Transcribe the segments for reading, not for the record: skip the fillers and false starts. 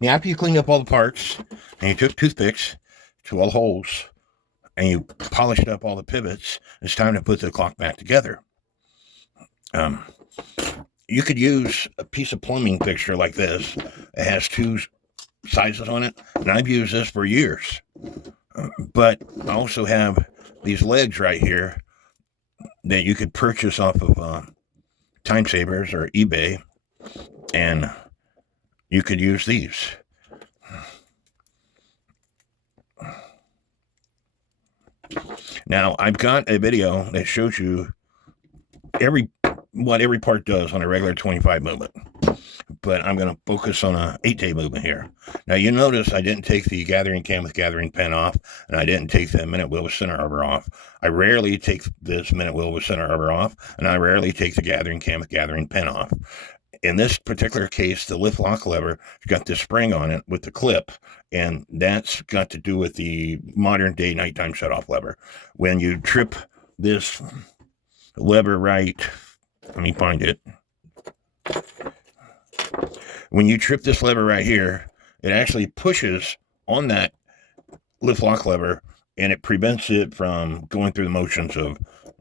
Now, after you cleaned up all the parts and you took toothpicks to all the holes and you polished up all the pivots, it's time to put the clock back together. You could use a piece of plumbing fixture like this. It has two sizes on it, and I've used this for years. But I also have these legs right here that you could purchase off of Time Savers or eBay, and you could use these. Now, I've got a video that shows you what every part does on a regular 25 movement, but I'm going to focus on a 8-day movement here. Now, you notice I didn't take the gathering cam with gathering pen off, and I didn't take the minute wheel with center arbor off. I rarely take this minute wheel with center arbor off, and I rarely take the gathering cam with gathering pen off. In this particular case, the lift lock lever has got the spring on it with the clip, and that's got to do with the modern day nighttime shutoff lever. When you trip this lever right, let me find it. When you trip this lever right here, it actually pushes on that lift lock lever, and it prevents it from going through the motions of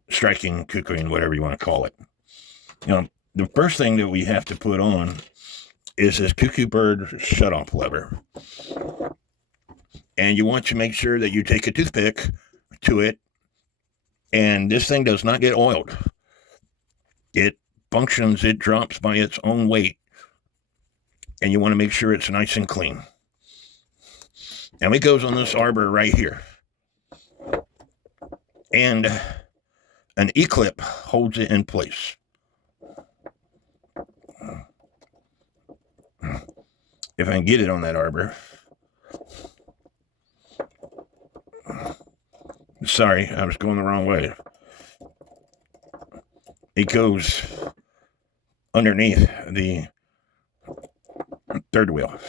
striking, cuckooing, whatever you want to call it. The first thing that we have to put on is this cuckoo bird shutoff lever. And you want to make sure that you take a toothpick to it, and this thing does not get oiled. It functions, it drops by its own weight, and you want to make sure it's nice and clean. And it goes on this arbor right here. And an E-clip holds it in place. If I can get it on that arbor. Sorry, I was going the wrong way. It goes underneath the third wheel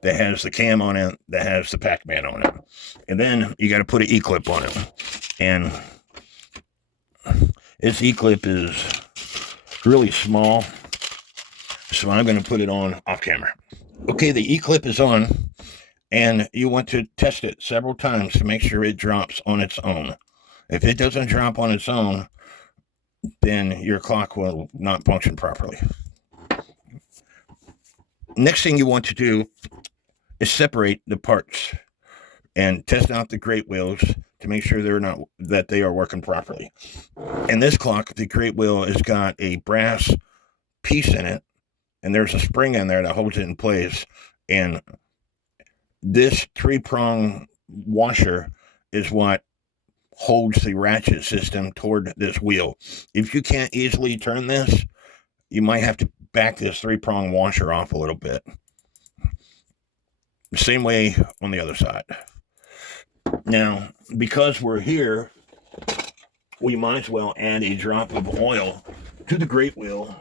that has the cam on it, that has the Pac-Man on it. And then you got to put an E-clip on it. And this E-clip is really small, so I'm going to put it on off camera. Okay, the E-clip is on, and you want to test it several times to make sure it drops on its own. If it doesn't drop on its own, then your clock will not function properly. Next thing you want to do is separate the parts and test out the great wheels to make sure that they are working properly. In this clock, the great wheel has got a brass piece in it, and there's a spring in there that holds it in place. And this 3-prong washer is what holds the ratchet system toward this wheel. If you can't easily turn this, you might have to back this 3-prong washer off a little bit. The same way on the other side. Now, because we're here, we might as well add a drop of oil to the great wheel.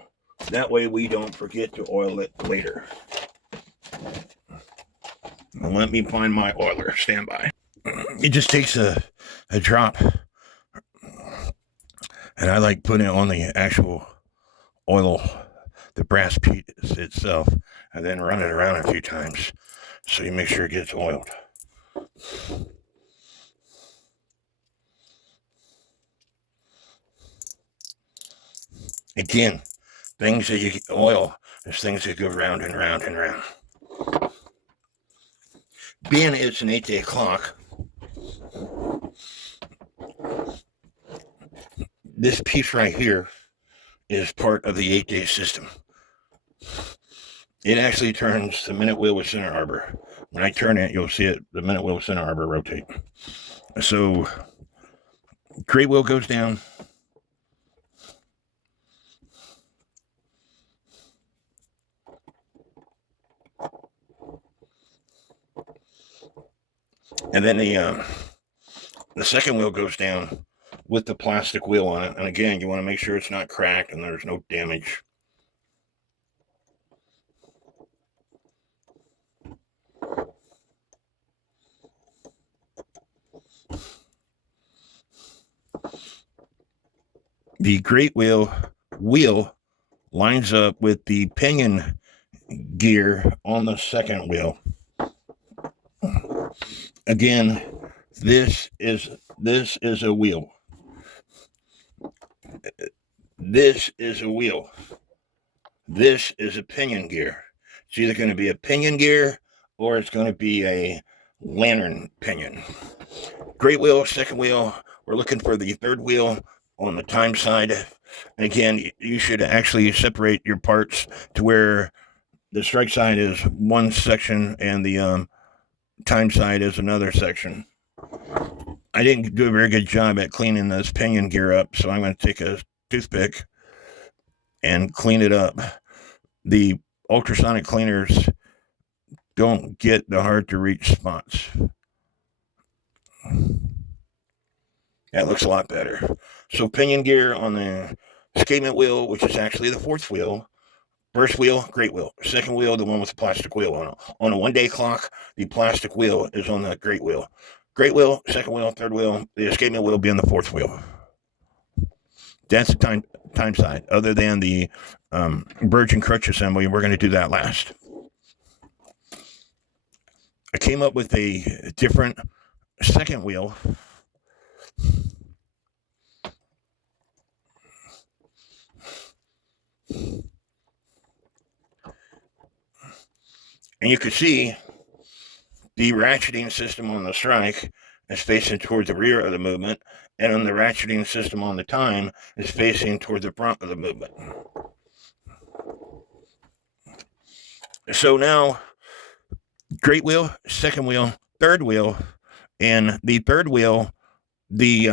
That way we don't forget to oil it later. Now let me find my oiler. Stand by. It just takes a drop, and I like putting it on the actual oil, the brass piece itself, and then run it around a few times so you make sure it gets oiled. Again, things that you oil is things that go round and round and round. Being it's an 8-day clock, this piece right here is part of the 8-day system. It actually turns the minute wheel with center arbor. When I turn it, you'll see it, the minute wheel with center arbor rotate. So, great wheel goes down. And then the second wheel goes down with the plastic wheel on it. And again, you want to make sure it's not cracked and there's no damage. The great wheel lines up with the pinion gear on the second wheel. Again, this is a wheel. This is a wheel. This is a pinion gear. It's either going to be a pinion gear or it's going to be a lantern pinion. Great wheel, second wheel. We're looking for the third wheel on the time side. And again, you should actually separate your parts to where the strike side is one section and the time side is another section. I didn't do a very good job at cleaning this pinion gear up, so I'm going to take a toothpick and clean it up. The ultrasonic cleaners don't get the hard to reach spots. That looks a lot better. So pinion gear on the escapement wheel, which is actually the fourth wheel. First wheel, great wheel. Second wheel, the one with the plastic wheel on it. On a one-day clock, the plastic wheel is on the great wheel. Great wheel, second wheel, third wheel. The escapement wheel will be on the fourth wheel. That's the time side. Other than the birch and crutch assembly, we're going to do that last. I came up with a different second wheel. And you can see the ratcheting system on the strike is facing toward the rear of the movement, and on the ratcheting system on the time is facing toward the front of the movement. So now, great wheel, second wheel, third wheel, and the third wheel, the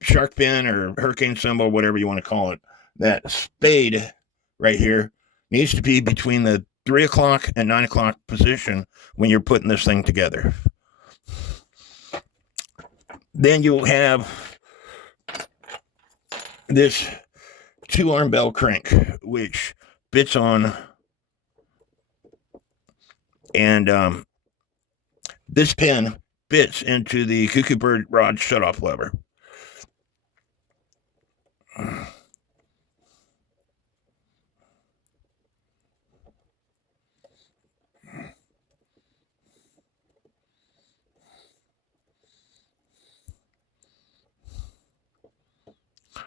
shark fin or hurricane symbol, whatever you want to call it, that spade right here needs to be between the 3 o'clock and 9 o'clock position when you're putting this thing together. Then you'll have this 2-arm bell crank, which fits on, and this pin fits into the cuckoo bird rod shutoff lever.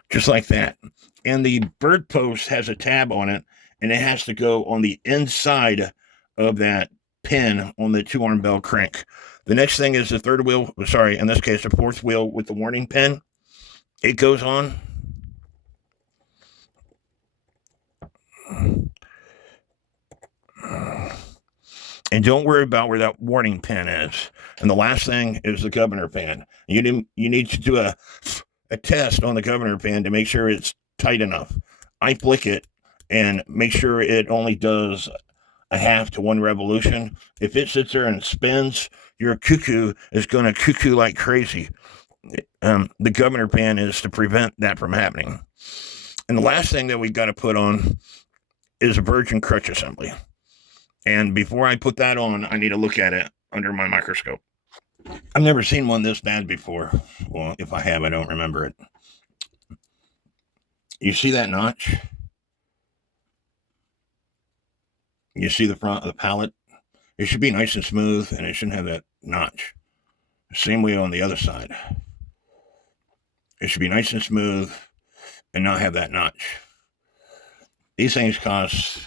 Just like that. And the bird post has a tab on it, and it has to go on the inside of that pin on the 2-arm bell crank. The next thing is the third wheel, sorry, in this case, the fourth wheel with the warning pin. It goes on. And don't worry about where that warning pin is. And the last thing is the governor pin. You need to do a test on the governor pin to make sure it's tight enough. I flick it and make sure it only does a half to 1 revolution. If it sits there and spins, your cuckoo is going to cuckoo like crazy. The governor pin is to prevent that from happening. And the last thing that we've got to put on is a virgin crutch assembly. And before I put that on, I need to look at it under my microscope. I've never seen one this bad before. Well, if I have, I don't remember it. You see that notch? You see the front of the pallet? It should be nice and smooth, and it shouldn't have that notch. Same way on the other side. It should be nice and smooth and not have that notch. These things cost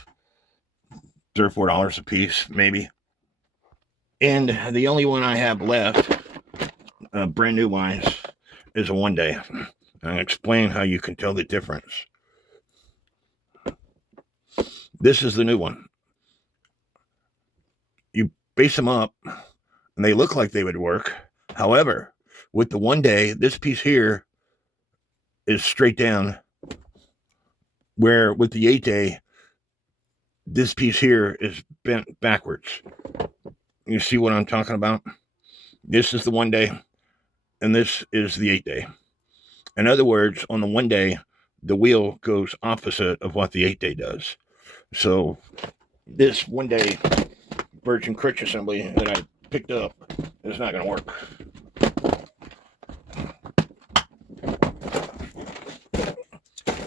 $3 or $4 a piece, maybe. And the only one I have left, brand new wise, is a 1-day. I'll explain how you can tell the difference. This is the new one. You base them up, and they look like they would work. However, with the 1-day, this piece here is straight down, where with the 8-day, this piece here is bent backwards. You see what I'm talking about? This is the 1-day, and this is the 8-day. In other words, on the 1-day, the wheel goes opposite of what the 8-day does. So this 1-day virgin crutch assembly that I picked up is not going to work.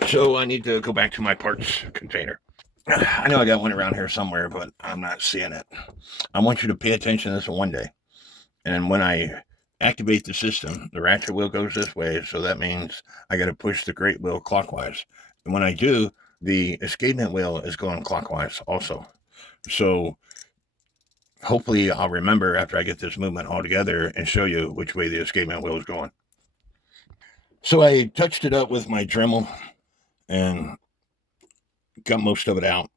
So I need to go back to my parts container. I know I got one around here somewhere, but I'm not seeing it. I want you to pay attention to this one day. And when I activate the system, the ratchet wheel goes this way, so that means I got to push the great wheel clockwise. And when I do, the escapement wheel is going clockwise also. So hopefully I'll remember after I get this movement all together and show you which way the escapement wheel is going. So I touched it up with my Dremel and got most of it out.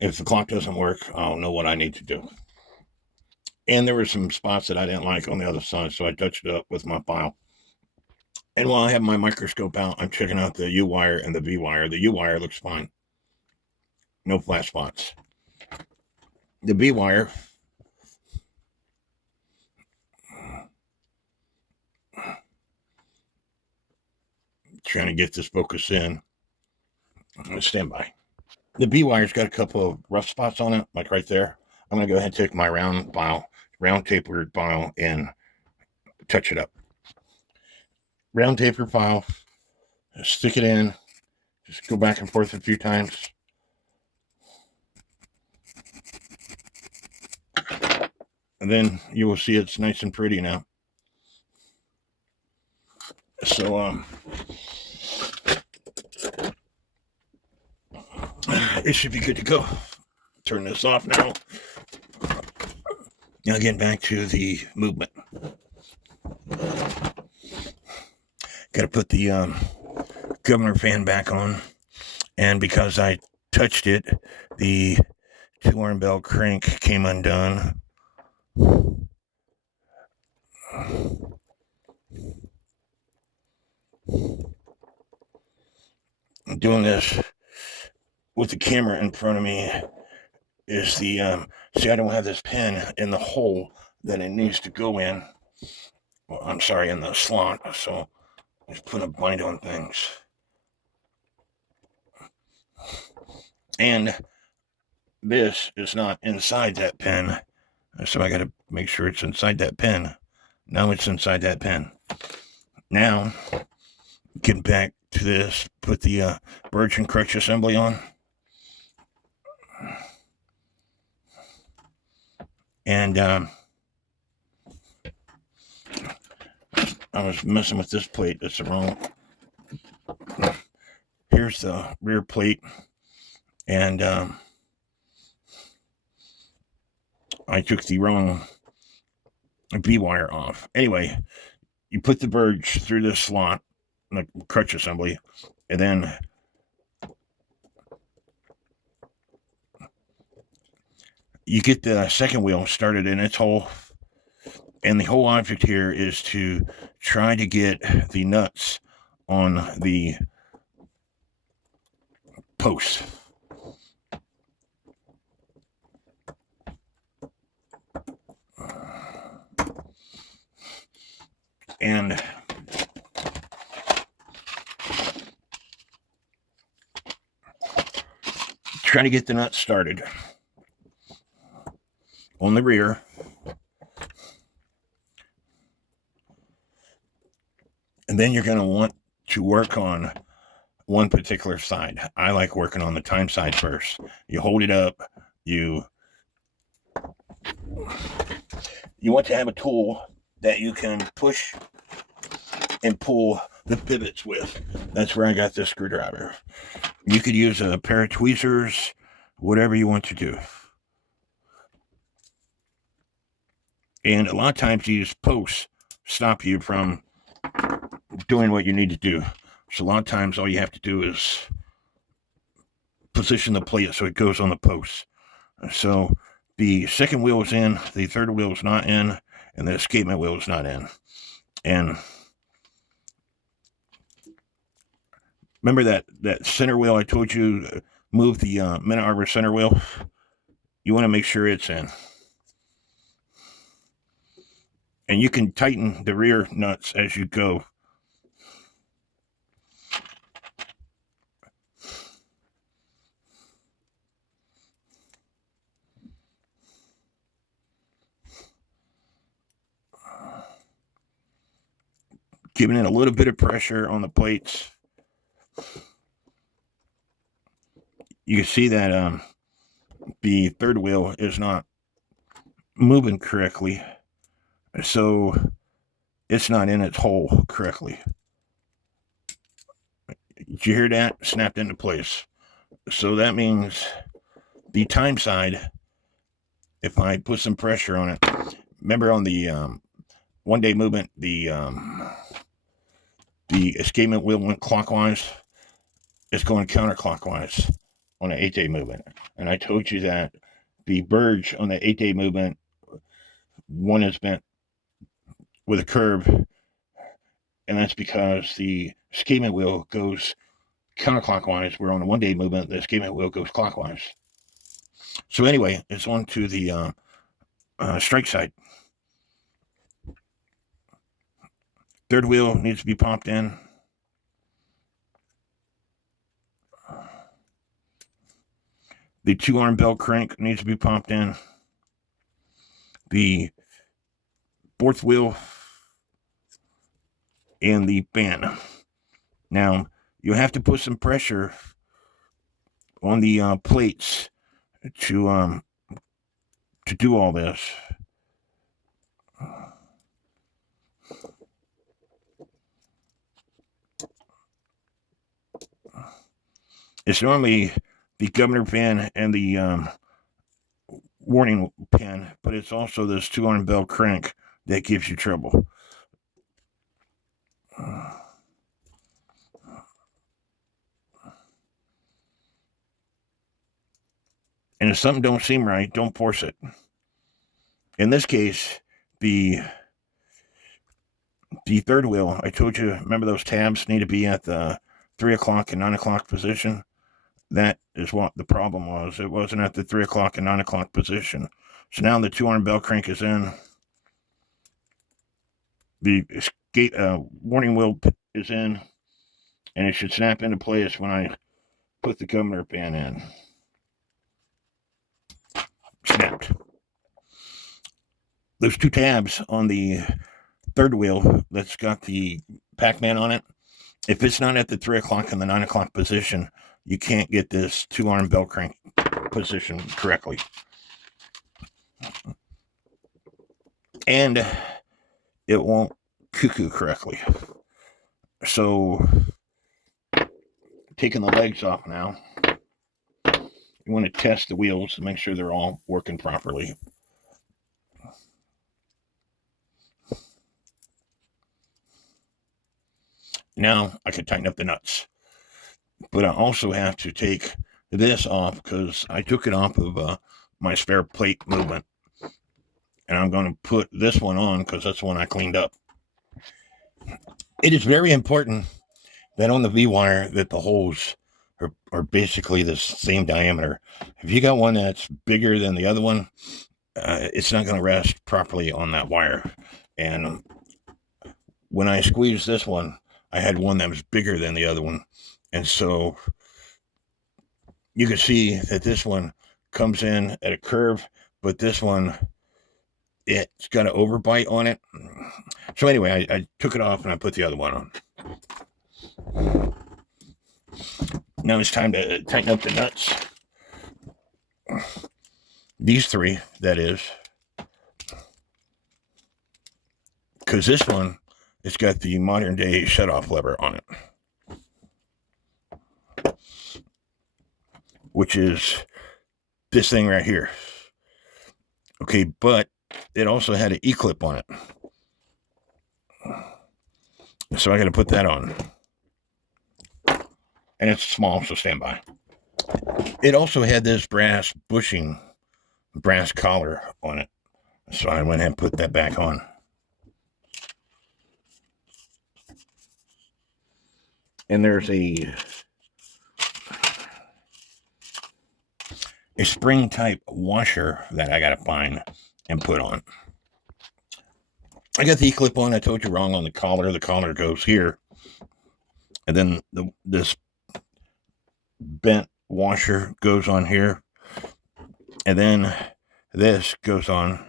If the clock doesn't work, I'll know what I need to do. And there were some spots that I didn't like on the other side, so I touched it up with my file. And while I have my microscope out, I'm checking out the U wire and the V wire. The U wire looks fine. No flat spots. The V wire, trying to get this focus in. I'm going to stand by. The B wire's got a couple of rough spots on it, like right there. I'm going to go ahead and take my round tapered file, and touch it up. Round tapered file, stick it in, just go back and forth a few times. And then you will see it's nice and pretty now. So, it should be good to go. Turn this off now. Now getting back to the movement. Got to put the governor fan back on. And because I touched it, the 2-arm bell crank came undone. I'm doing this with the camera in front of me. Is the see, I don't have this pin in the hole that it needs to go in. Well, I'm sorry, in the slot. So let's put a bind on things. And this is not inside that pin, so I got to make sure it's inside that pin. Now it's inside that pin. Now, getting back to this, put the birch and crutch assembly on. And I was messing with this plate. That's the wrong. Here's the rear plate. And I took the wrong V wire off. Anyway, you put the birch through this slot, the crutch assembly, and then you get the second wheel started in its hole. And the whole object here is to try to get the nuts on the post. And try to get the nuts started on the rear. And then you're going to want to work on one particular side. I like working on the time side first. You hold it up. You want to have a tool that you can push and pull the pivots with. That's where I got this screwdriver. You could use a pair of tweezers, whatever you want to do. And a lot of times these posts stop you from doing what you need to do. So a lot of times all you have to do is position the plate so it goes on the post. So the second wheel is in, the third wheel is not in, and the escapement wheel is not in. And remember that center wheel I told you, move the minute arbor center wheel? You want to make sure it's in. And you can tighten the rear nuts as you go. Giving it a little bit of pressure on the plates. you can see that the third wheel is not moving correctly, so it's not in its hole correctly. Did you hear that? Snapped into place. So that means the time side, if I put some pressure on it, remember on the 1 day movement, the escapement wheel went clockwise. It's going counterclockwise on an 8 day movement. And I told you that the verge on the 8 day movement, one is bent with a curve, and that's because the escapement wheel goes counterclockwise, where on a 1 day movement, the escapement wheel goes clockwise. So anyway, it's on to the strike side. Third wheel needs to be popped in. The 2-arm bell crank needs to be popped in. The fourth wheel and the band. Now, you have to put some pressure on the plates to do all this. It's normally the governor pin and the warning pin, but it's also this 2-arm bell crank that gives you trouble. And if something don't seem right, don't force it. In this case, the third wheel, I told you, remember those tabs need to be at the 3 o'clock and 9 o'clock position? That is what the problem was. It wasn't at the 3 o'clock and 9 o'clock position. So now the 2-arm bell crank is in. The warning wheel is in. And it should snap into place when I put the governor pin in. Snapped. Those 2 tabs on the third wheel that's got the Pac-Man on it, if it's not at the 3 o'clock and the 9 o'clock position, you can't get this 2-arm bell crank position correctly. And it won't cuckoo correctly. So, taking the legs off now, you want to test the wheels to make sure they're all working properly. Now I can tighten up the nuts. But I also have to take this off because I took it off of my spare plate movement. And I'm going to put this one on because that's the one I cleaned up. It is very important that on the V-wire that the holes are basically the same diameter. If you got one that's bigger than the other one, it's not going to rest properly on that wire. And when I squeezed this one, I had one that was bigger than the other one. And so you can see that this one comes in at a curve, but this one, it's got an overbite on it. So anyway, I took it off and I put the other one on. Now it's time to tighten up the nuts. These 3, that is. Because this one, it's got the modern day shutoff lever on it. Which is this thing right here. Okay, but it also had an E-clip on it. So I got to put that on. And it's small, so stand by. It also had this brass bushing, brass collar on it. So I went ahead and put that back on. And there's a spring type washer that I gotta find and put on. I got the E-clip on. I told you wrong on the collar. The collar goes here, and then this bent washer goes on here, and then this goes on.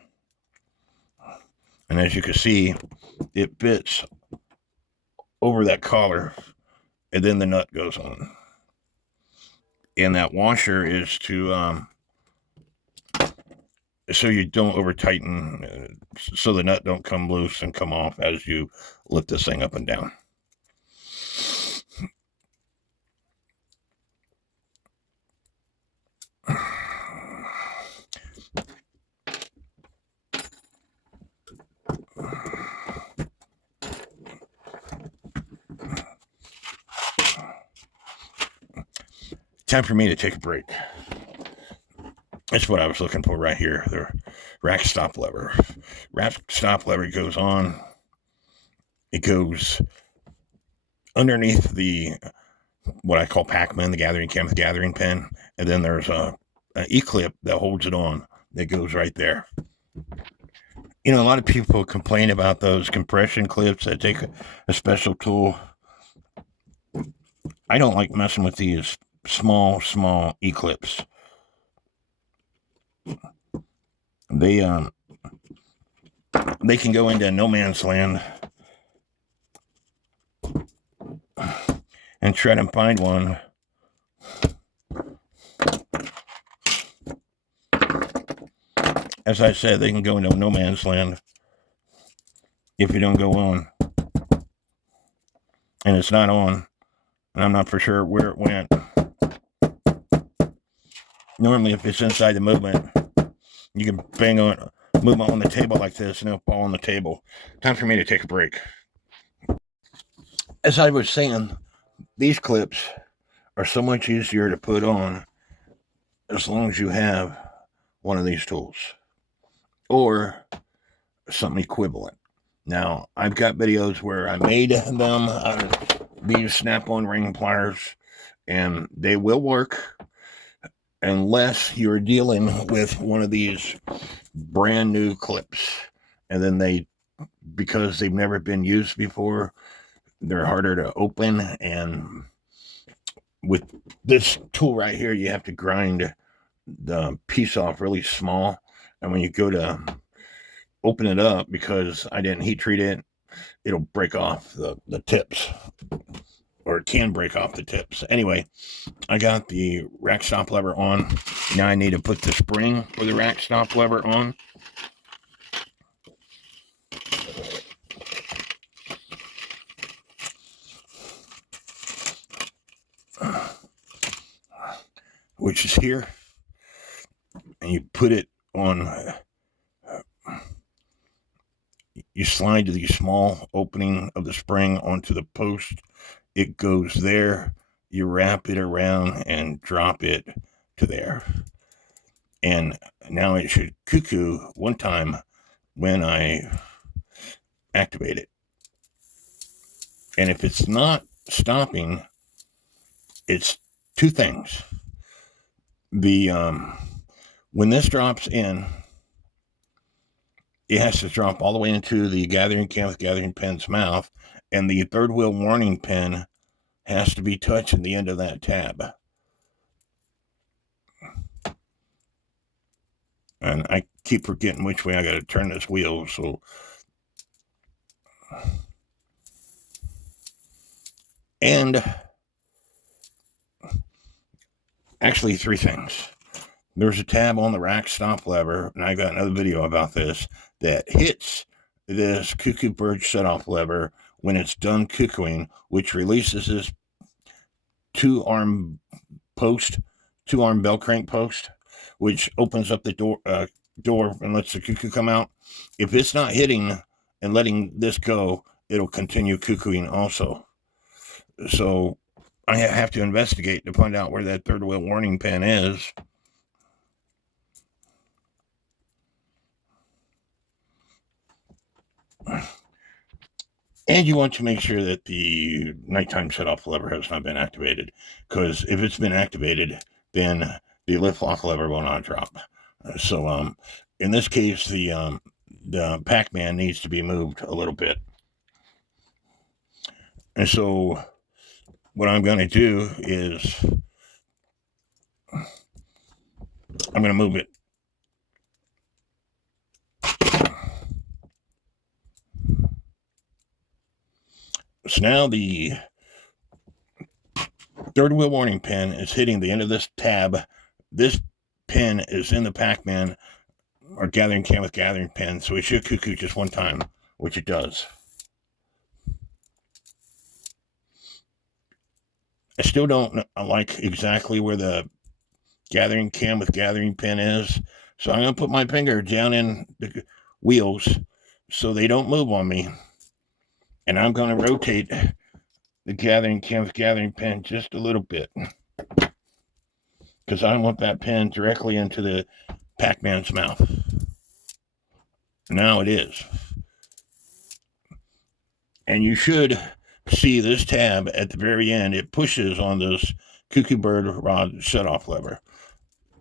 And as you can see, it fits over that collar, and then the nut goes on. And that washer is to so you don't over tighten, so the nut don't come loose and come off as you lift this thing up and down. Time for me to take a break. That's what I was looking for right here. The rack stop lever. Rack stop lever goes on. It goes underneath the, what I call Pac-Man, the gathering camp, the gathering pen. And then there's an E-clip that holds it on that goes right there. You know, a lot of people complain about those compression clips that take a special tool. I don't like messing with these small E-clips. They can go into no man's land and try to find one. As I said, they can go into no man's land if you don't go on. And it's not on. And I'm not for sure where it went. Normally, if it's inside the movement, you can bang on movement on the table like this and it'll fall on the table. Time for me to take a break. As I was saying, these clips are so much easier to put on as long as you have one of these tools or something equivalent. Now, I've got videos where I made them out of these snap-on ring pliers, and they will work unless you're dealing with one of these brand new clips. And then because they've never been used before, they're harder to open. And with this tool right here, you have to grind the piece off really small. And when you go to open it up, because I didn't heat treat it, it'll break off the tips, or it can break off the tips. Anyway, I got the rack stop lever on. Now I need to put the spring for the rack stop lever on. Which is here. And you put it on, you slide the small opening of the spring onto the post. It goes there. You wrap it around and drop it to there. And now it should cuckoo one time when I activate it. And if it's not stopping, it's two things. When this drops in, it has to drop all the way into the gathering can with gathering pen's mouth, and the third wheel warning pin has to be touching the end of that tab. And I keep forgetting which way I got to turn this wheel, so and actually three things. There's a tab on the rack stop lever, and I got another video about this, that hits this cuckoo bird shutoff lever when it's done cuckooing, which releases this two-arm bell crank post, which opens up the door and lets the cuckoo come out. If it's not hitting and letting this go, it'll continue cuckooing also. So I have to investigate to find out where that third wheel warning pin is. And you want to make sure that the nighttime shutoff lever has not been activated, because if it's been activated, then the lift lock lever will not drop. So in this case, the Pac-Man needs to be moved a little bit. And so what I'm going to do is I'm going to move it. So now the third wheel warning pin is hitting the end of this tab. This pin is in the Pac-Man or gathering can with gathering pin, so it should cuckoo just one time, which it does. I still don't like exactly where the gathering can with gathering pin is, so I'm going to put my finger down in the wheels so they don't move on me, and I'm going to rotate the gathering can with gathering pin just a little bit, because I want that pin directly into the Pac-Man's mouth. Now it is. And you should see this tab at the very end. It pushes on this cuckoo bird rod shutoff lever.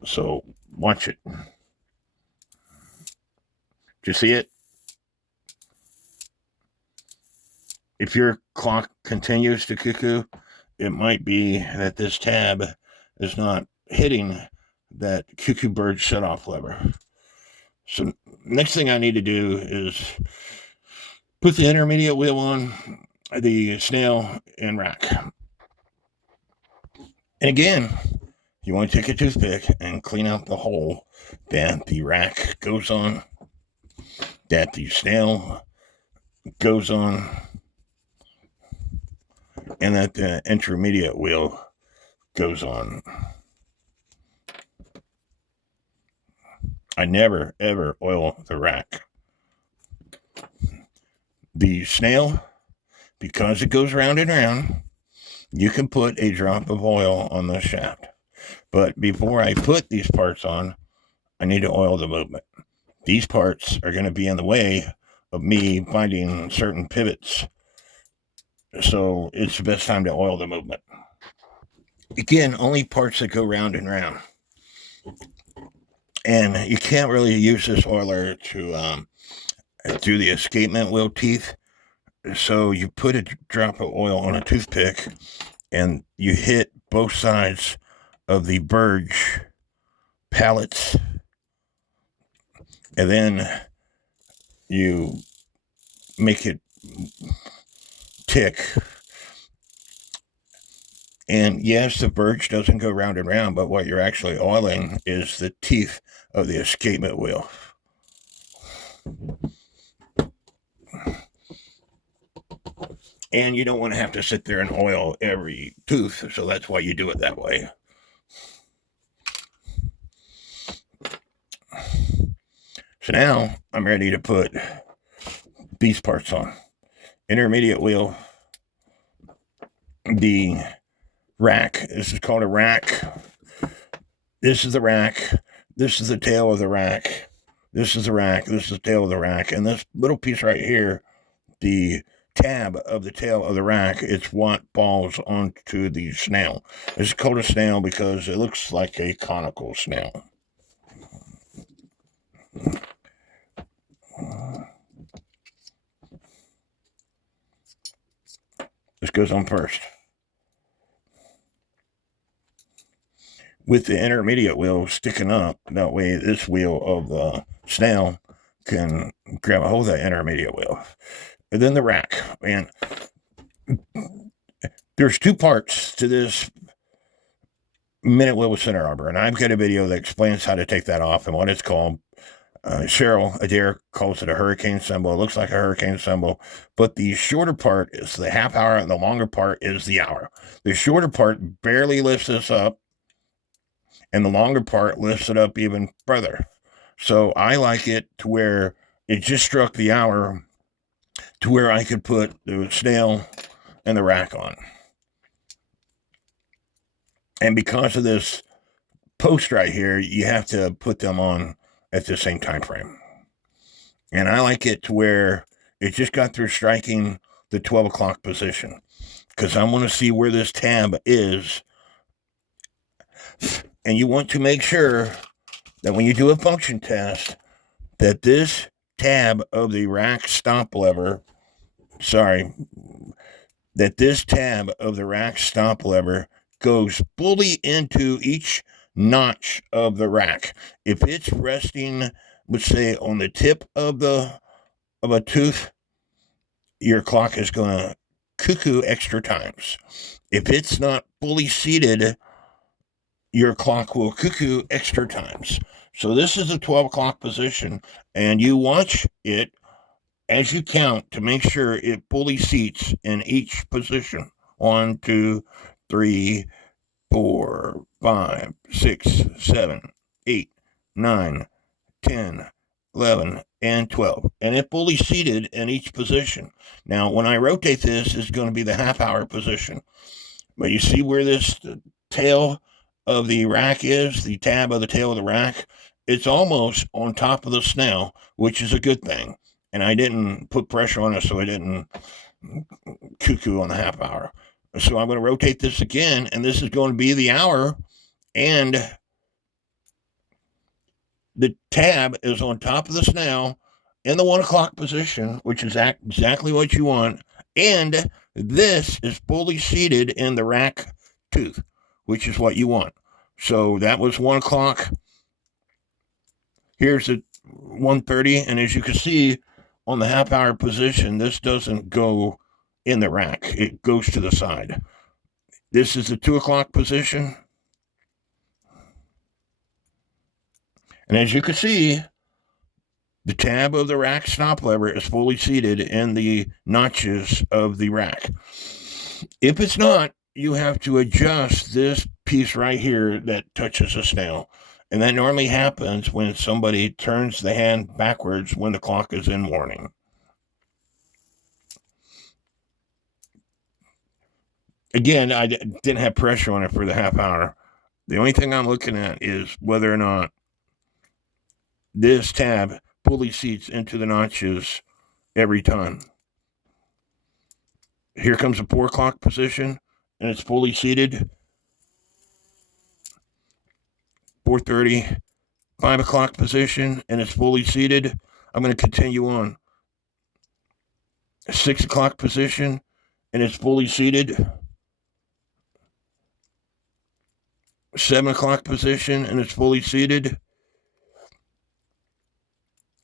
So watch it. Did you see it? If your clock continues to cuckoo, it might be that this tab is not hitting that cuckoo bird shutoff lever. So next thing I need to do is put the intermediate wheel on the snail and rack. And again, you want to take a toothpick and clean out the hole that the rack goes on, that the snail goes on, and that the intermediate wheel goes on. I never, ever oil the rack. The snail, because it goes round and round, you can put a drop of oil on the shaft. But before I put these parts on, I need to oil the movement. These parts are going to be in the way of me finding certain pivots. So it's the best time to oil the movement. Again, only parts that go round and round. And you can't really use this oiler to do the escapement wheel teeth. So you put a drop of oil on a toothpick and you hit both sides of the verge pallets, and then you make it tick. And yes, the verge doesn't go round and round, but what you're actually oiling is the teeth of the escapement wheel. And you don't want to have to sit there and oil every tooth, so that's why you do it that way. So now I'm ready to put these parts on. Intermediate wheel, the rack. This is called a rack. This is the rack. This is the tail of the rack. This is the rack. This is the tail of the rack. And this little piece right here, the tab of the tail of the rack, it's what falls onto the snail. It's called a snail because it looks like a conical snail. This goes on first. With the intermediate wheel sticking up, that way this wheel of the snail can grab a hold of that intermediate wheel. And then the rack. And there's two parts to this minute wheel with center arbor, and I've got a video that explains how to take that off and what it's called. Cheryl Adair calls it a hurricane symbol. It looks like a hurricane symbol, but the shorter part is the half hour and the longer part is the hour. The shorter part barely lifts this up, and the longer part lifts it up even further. So I like it to where it just struck the hour to where I could put the snail and the rack on. And because of this post right here, you have to put them on at the same time frame. And I like it to where it just got through striking the 12 o'clock position, because I want to see where this tab is. And you want to make sure that when you do a function test, that this tab of the rack stop lever, that this tab of the rack stop lever goes fully into each notch of the rack. If it's resting, let's say, on the tip of a tooth, your clock is going to cuckoo extra times. If it's not fully seated, your clock will cuckoo extra times. So this is a 12 o'clock position, and you watch it as you count to make sure it fully seats in each position. 1, 2, 3, 4, 5, 6, 7, 8, 9, 10, 11, and 12. And it fully seated in each position. Now, when I rotate this, it's going to be the half hour position. But you see where this tail of the rack is, the tab of the tail of the rack? It's almost on top of the snail, which is a good thing. And I didn't put pressure on it, so I didn't cuckoo on the half hour. So I'm going to rotate this again, and this is going to be the hour, and the tab is on top of the snail in the 1 o'clock position, which is exactly what you want. And this is fully seated in the rack tooth, which is what you want. So that was 1 o'clock. Here's at 1:30, and as you can see on the half hour position, this doesn't go in the rack. It goes to the side. This is the 2 o'clock position. And as you can see, the tab of the rack stop lever is fully seated in the notches of the rack. If it's not, you have to adjust this piece right here that touches the snail. And that normally happens when somebody turns the hand backwards when the clock is in warning. Again, I didn't have pressure on it for the half hour. The only thing I'm looking at is whether or not this tab fully seats into the notches every time. Here comes the 4 o'clock position, and it's fully seated. 4:30, 5 o'clock position, and it's fully seated. I'm going to continue on. 6 o'clock position, and it's fully seated. 7 o'clock position, and it's fully seated.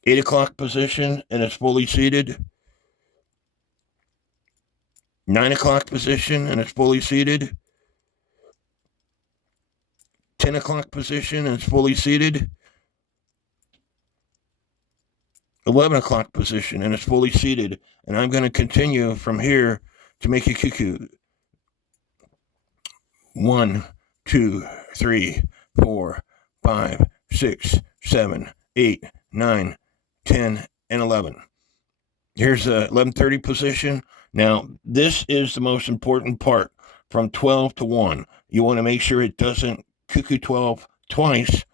8 o'clock position, and it's fully seated. 9 o'clock position, and it's fully seated. 10 o'clock position, and it's fully seated. 11 o'clock position, and it's fully seated. And I'm going to continue from here to make a cuckoo. 1, 2, 3, 4, 5, 6, 7, 8, 9, 10, and 11. Here's the 11:30 position. Now, this is the most important part from 12 to 1. You want to make sure it doesn't cuckoo 12 twice.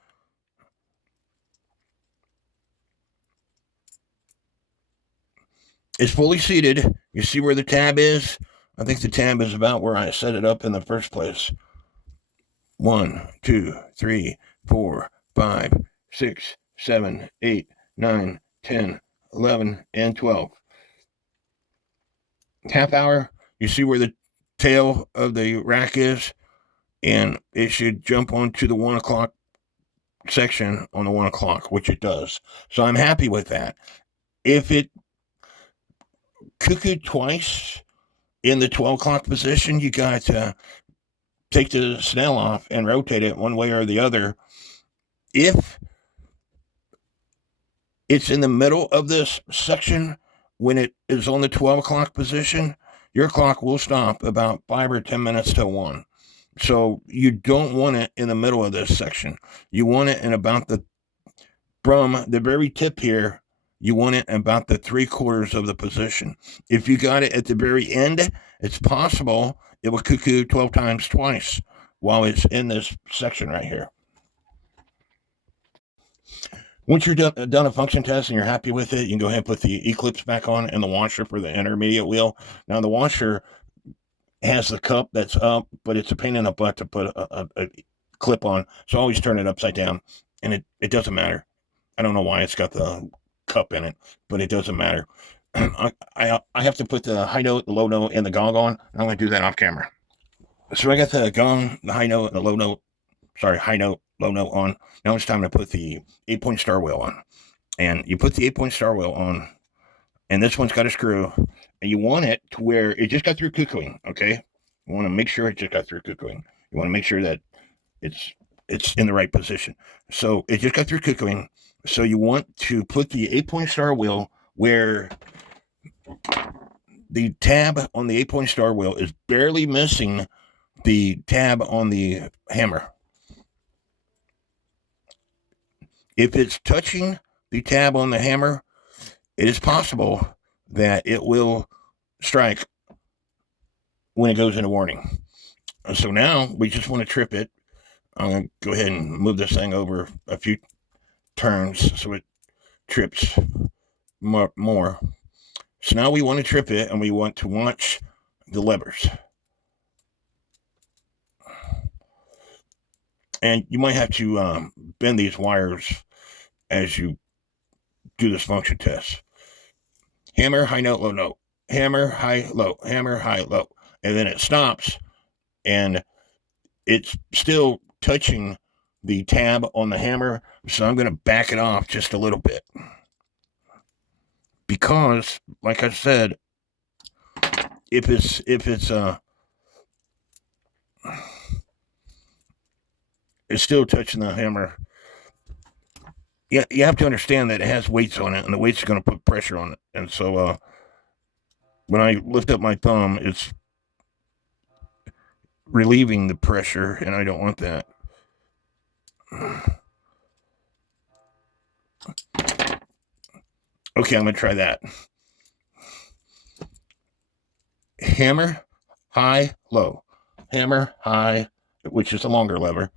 It's fully seated. You see where the tab is? I think the tab is about where I set it up in the first place. 1, 2, 3, 4, 5, 6, 7, 8, 9, 10, 11, and 12. Half hour, you see where the tail of the rack is? And it should jump onto the 1 o'clock section on the 1 o'clock, which it does. So I'm happy with that. If it cuckooed twice in the 12 o'clock position, you got to take the snail off and rotate it one way or the other. If it's in the middle of this section, when it is on the 12 o'clock position, your clock will stop about 5 or 10 minutes to 1. So you don't want it in the middle of this section. You want it in about from the very tip here, you want it about the 3/4 of the position. If you got it at the very end, it's possible it will cuckoo 12 times twice while it's in this section right here. Once you're done a function test and you're happy with it, you can go ahead and put the E-clips back on and the washer for the intermediate wheel. Now, the washer has the cup that's up, but it's a pain in the butt to put a clip on. So always turn it upside down, and it doesn't matter. I don't know why it's got the cup in it, but it doesn't matter. I have to put the high note, the low note, and the gong on. I'm going to do that off camera. So I got the gong, the high note, and the low note. Sorry, high note, low note on. Now it's time to put the 8-point star wheel on. And you put the 8-point star wheel on, and this one's got a screw, and and you want it to where it just got through cuckooing, okay? You want to make sure it just got through cuckooing. You want to make sure that it's in the right position. So it just got through cuckooing. So you want to put the 8-point star wheel where the tab on the 8-point star wheel is barely missing the tab on the hammer. If it's touching the tab on the hammer, it is possible that it will strike when it goes into warning. So now we just want to trip it. I'm going to go ahead and move this thing over a few turns so it trips more. So now we want to trip it, and we want to watch the levers. And you might have to bend these wires as you do this function test. Hammer, high note, low note. Hammer, high, low. Hammer, high, low. And then it stops, and it's still touching the tab on the hammer. So I'm going to back it off just a little bit. Because, like I said, if it's still touching the hammer, you have to understand that it has weights on it, and the weights are going to put pressure on it. And so when I lift up my thumb, it's relieving the pressure, and I don't want that. Okay, I'm going to try that. Hammer, high, low. Hammer, high, which is a longer lever.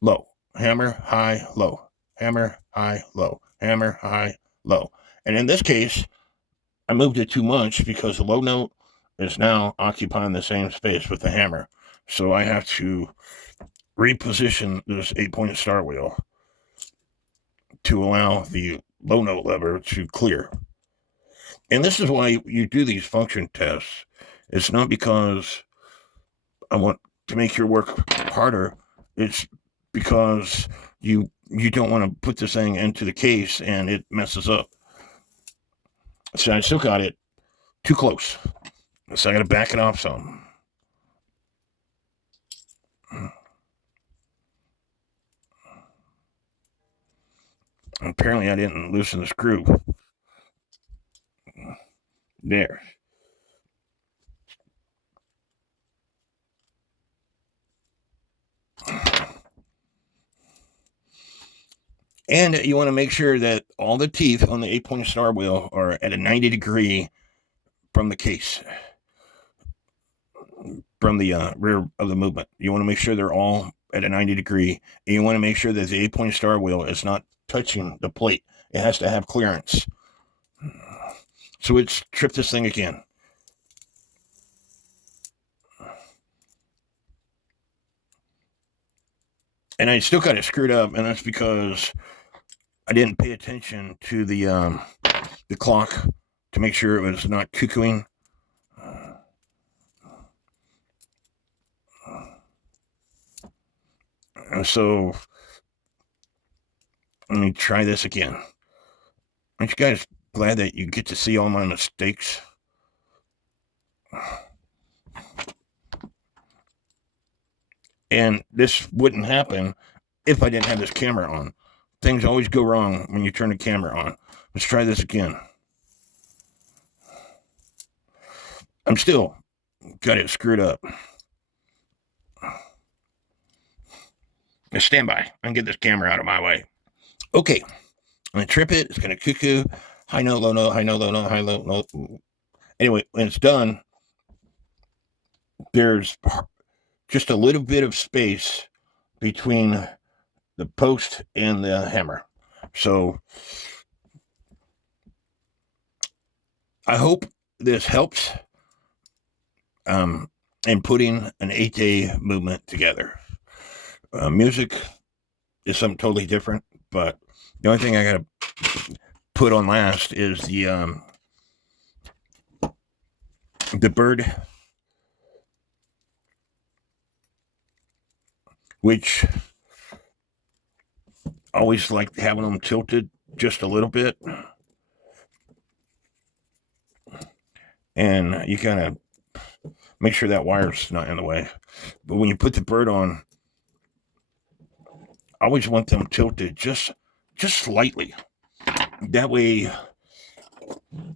Low. Hammer, high, low. Hammer, high, low. Hammer, high, low. And in this case, I moved it too much because the low note is now occupying the same space with the hammer. So I have to reposition this 8-point star wheel to allow the low note lever to clear. And this is why you do these function tests. It's not because I want to make your work harder. It's because you don't want to put this thing into the case and it messes up. So I still got it too close. So I got to back it off some. Apparently I didn't loosen the screw. There. And you want to make sure that all the teeth on the 8-point star wheel are at a 90 degree from the case, from the rear of the movement. You want to make sure they're all at a 90 degree. And you want to make sure that the 8-point star wheel is not touching the plate. It has to have clearance. So let's trip this thing again. And I still got it screwed up, and that's because I didn't pay attention to the clock to make sure it was not cuckooing. And so let me try this again. Aren't you guys glad that you get to see all my mistakes? And this wouldn't happen if I didn't have this camera on. Things always go wrong when you turn the camera on. Let's try this again. I'm still got it screwed up. Now stand by. I can get this camera out of my way. Okay. I'm going to trip it. It's going to cuckoo. High note, low note, high note, low note, high note, low note. Anyway, when it's done, there's just a little bit of space between the post and the hammer. So I hope this helps in putting an 8-day movement together. Music is something totally different, but the only thing I got to put on last is the bird, which I always like having them tilted just a little bit. and you kind of make sure that wire's not in the way. But when you put the bird on, I always want them tilted just slightly. That way,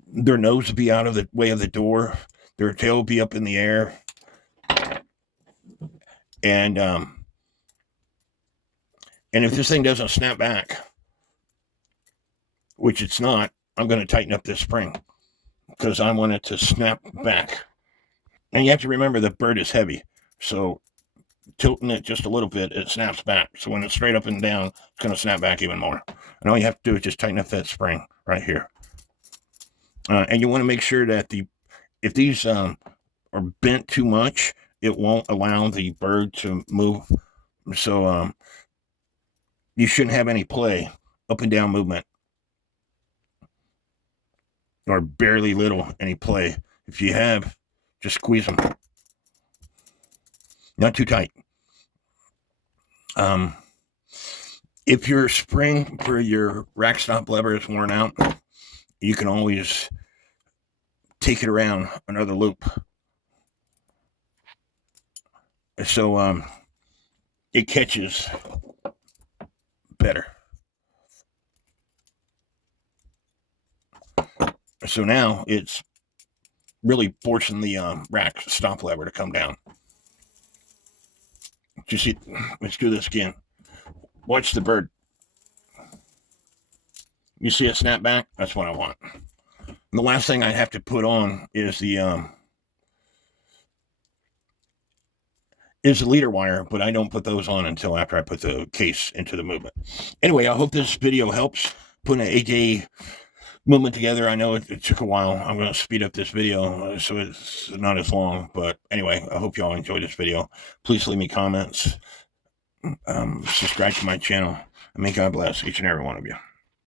their nose will be out of the way of the door, their tail will be up in the air, and if this thing doesn't snap back, which it's not, I'm going to tighten up this spring because I want it to snap back. And you have to remember the bird is heavy, so tilting it just a little bit, it snaps back. So when it's straight up and down, it's going to snap back even more. And all you have to do is just tighten up that spring right here. And you want to make sure that if these are bent too much, it won't allow the bird to move. So you shouldn't have any play, up and down movement, or barely little any play. If you have, just squeeze them. Not too tight. If your spring for your rack stop lever is worn out, you can always take it around another loop. So it catches better. So now it's really forcing the rack stop lever to come down. You see, let's do this again. Watch the bird. You see it snap back? That's what I want. And the last thing I have to put on is the leader wire, but I don't put those on until after I put the case into the movement. Anyway, I hope this video helps putting an 8-day movement together. I know it took a while. I'm going to speed up this video so it's not as long. But anyway, I hope y'all enjoyed this video. Please leave me comments. Subscribe to my channel. And may God bless each and every one of you.